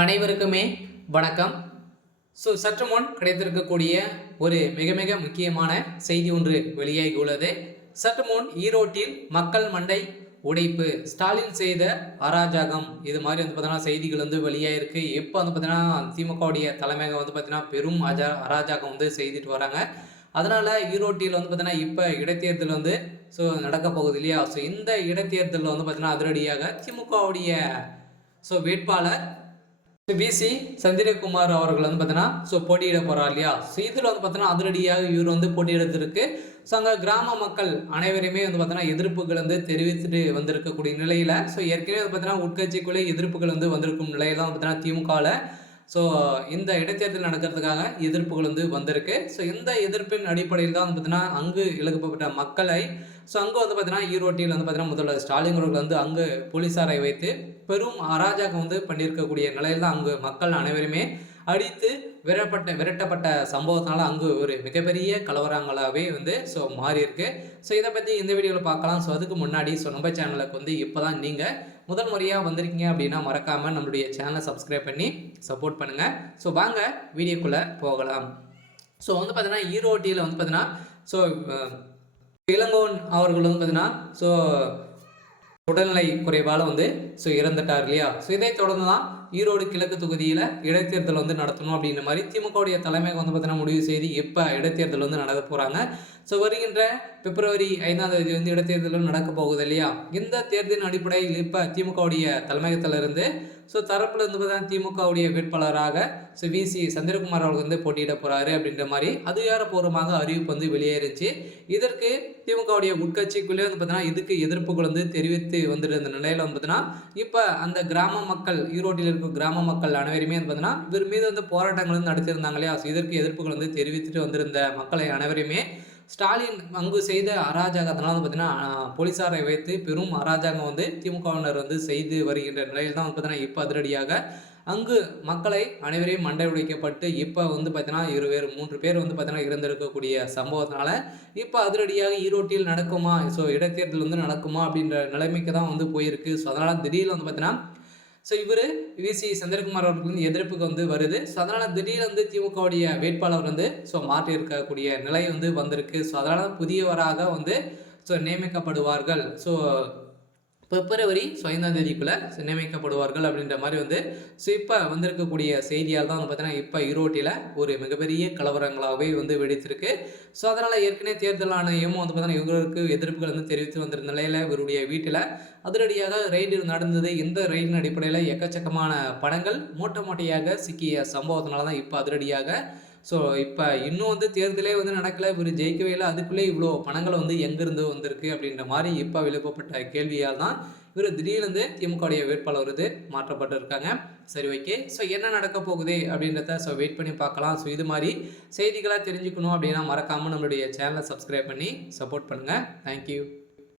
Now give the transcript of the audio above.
அனைவருக்குமே வணக்கம். சற்று முன் கிடைத்திருக்கக்கூடிய ஒரு மிக மிக முக்கியமான செய்தி ஒன்று வெளியாகி உள்ளது. சற்று முன் ஈரோட்டில் மக்கள் மண்டை உடைப்பு, ஸ்டாலின் செய்த அராஜகம், இது மாதிரி பார்த்தீங்கன்னா செய்திகள் வெளியாயிருக்கு. எப்போ பார்த்தீங்கன்னா திமுகவுடைய தலைமையகம் பார்த்தீங்கன்னா பெரும் அராஜகம் செய்துட்டு வராங்க. அதனால் ஈரோட்டில் பார்த்தீங்கன்னா இப்போ இடைத்தேர்தல் நடக்க போகுது இல்லையா. இந்த இடைத்தேர்தலில் பார்த்தீங்கன்னா அதிரடியாக திமுகவுடைய வேட்பாளர் விசி சந்திரகுமார் அவர்கள் பார்த்தீங்கன்னா போட்டியிட போகிறார் இல்லையா. இதில் பார்த்தீங்கன்னா அதிரடியாக இவர் போட்டியிடத்திற்கு அங்கே கிராம மக்கள் அனைவருமே பார்த்தீங்கன்னா எதிர்ப்புகள் தெரிவித்துட்டு வந்திருக்கக்கூடிய நிலையில் ஏற்கனவே பார்த்தீங்கன்னா உட்கட்சிக்குள்ளே எதிர்ப்புகள் வந்திருக்கும் நிலையில் தான் பார்த்தீங்கன்னா திமுகவில் இந்த இடைத்தேர்தல் நடக்கிறதுக்காக எதிர்ப்புகள் வந்திருக்கு. இந்த எதிர்ப்பின் அடிப்படையில் தான் பார்த்தீங்கன்னா அங்கு இழக்கப்பட்ட மக்களை அங்கே பார்த்தீங்கன்னா ஈரோட்டில் பார்த்தீங்கன்னா முதல்வர் ஸ்டாலின் அவர்கள் அங்கு போலீஸாரை வைத்து பெரும் அராஜகம் பண்ணியிருக்கக்கூடிய நிலையில் தான் அங்கு மக்கள் அனைவருமே அடித்து விரட்டப்பட்ட சம்பவத்தினால அங்கு ஒரு மிகப்பெரிய கலவரங்களாகவே மாறி இருக்கு. இதை பற்றி இந்த வீடியோவில் பார்க்கலாம். அதுக்கு முன்னாடி நம்ம சேனலுக்கு இப்போ தான் நீங்கள் முதல் முறையாக வந்திருக்கீங்க அப்படின்னா மறக்காமல் நம்மளுடைய சேனலை சப்ஸ்கிரைப் பண்ணி சப்போர்ட் பண்ணுங்கள். வாங்க வீடியோக்குள்ளே போகலாம். பார்த்தீங்கன்னா ஈரோட்டியில் பார்த்தீங்கன்னா இளங்கோவன் அவர்கள் பார்த்தீங்கன்னா உடல்நிலை குறைவால் இறந்துட்டார் இல்லையா. இதை தொடர்ந்து தான் ஈரோடு கிழக்கு தொகுதியில் இடைத்தேர்தல் நடத்தணும் அப்படின்ற மாதிரி திமுகவுடைய தலைமையாக பார்த்தீங்கன்னா முடிவு செய்து எப்போ இடைத்தேர்தல் நடக்க போகிறாங்க. வருகின்ற பிப்ரவரி 5ஆம் தேதி இடைத்தேர்தலும் நடக்க போகுது இல்லையா. இந்த தேர்தலின் அடிப்படையில் இப்போ திமுகவுடைய தலைமையகத்திலிருந்து தரப்புல பார்த்தீங்கன்னா திமுகவுடைய வேட்பாளராக விசி சந்திரகுமார் அவர்கள் போட்டியிட போகிறாரு அப்படின்ற மாதிரி அதிகாரப்பூர்வமாக அறிவிப்பு வெளியேறிச்சு. இதற்கு திமுகவுடைய உட்கட்சிக்குள்ளே பார்த்தீங்கன்னா இதுக்கு எதிர்ப்புகள் தெரிவித்து வந்துட்டு இருந்த நிலையில் பார்த்தீங்கன்னா இப்போ அந்த கிராம மக்கள், ஈரோட்டில் இருக்கும் கிராம மக்கள் அனைவருமே பார்த்தீங்கன்னா இவர் மீது போராட்டங்கள் நடத்தியிருந்தாங்க இல்லையா. இதற்கு எதிர்ப்புகள் தெரிவித்துட்டு வந்திருந்த மக்களை அனைவருமே ஸ்டாலின் அங்கு செய்த அராஜகத்தினால பார்த்தீங்கன்னா போலீஸாரை வைத்து பெரும் அராஜகம் திமுகவினர் செய்து வருகின்ற நிலையில் தான் பார்த்தீங்கன்னா இப்போ அதிரடியாக அங்கு மக்களை அனைவரையும் மண்டை உடைக்கப்பட்டு இப்போ பார்த்தீங்கன்னா 3 பேர் பார்த்தீங்கன்னா இறந்திருக்கக்கூடிய சம்பவத்தினால இப்போ அதிரடியாக ஈரோட்டில் நடக்குமா, இடைத்தேர்தல் நடக்குமா அப்படின்ற நிலைமைக்கு தான் போயிருக்கு. அதனால் திடீர்னு பார்த்தீங்கன்னா இவர் விசி சந்திரகுமார் அவர்களுக்கு எதிர்ப்புக்கு வருது. அதனால் திடீர்னு திமுகவுடைய வேட்பாளர் மாற்றி இருக்கக்கூடிய நிலை வந்திருக்கு. அதனால் புதியவராக நியமிக்கப்படுவார்கள். பிப்ரவரி 5ஆம் தேதிக்குள்ளே நியமிக்கப்படுவார்கள் அப்படின்ற மாதிரி இப்போ வந்திருக்கக்கூடிய செய்தியால் தான் பார்த்தீங்கன்னா இப்போ ஈரோட்டில் ஒரு மிகப்பெரிய கலவரங்களாகவே வெடித்திருக்கு. அதனால் ஏற்கனவே தேர்தல் ஆணையமும் பார்த்தீங்கன்னா இவங்களுக்கு எதிர்ப்புகள் தெரிவித்து வந்திருந்த நிலையில் இவருடைய வீட்டில் அதிரடியாக ரெய்டு நடந்தது. இந்த ரெய்டின் அடிப்படையில் எக்கச்சக்கமான பணங்கள் மூட்டையாக சிக்கிய சம்பவத்தினால தான் இப்போ அதிரடியாக இப்போ இன்னும் தேர்தலே நடக்கலை, இவர் ஜெயிக்கவே இல்லை, அதுக்குள்ளே இவ்வளோ பணங்கள் எங்கேருந்து வந்திருக்கு அப்படின்ற மாதிரி இப்போ எழுப்பப்பட்ட கேள்வியால் தான் இவர் திடீர்னு திமுகவுடைய வேட்பாளர் மாற்றப்பட்டு இருக்காங்க. சரி, ஓகே. என்ன நடக்க போகுது அப்படின்றத வெயிட் பண்ணி பார்க்கலாம். இது மாதிரி செய்திகளாக தெரிஞ்சுக்கணும் அப்படின்னா மறக்காமல் நம்மளுடைய சேனலை சப்ஸ்கிரைப் பண்ணி சப்போர்ட் பண்ணுங்கள். தேங்க்யூ.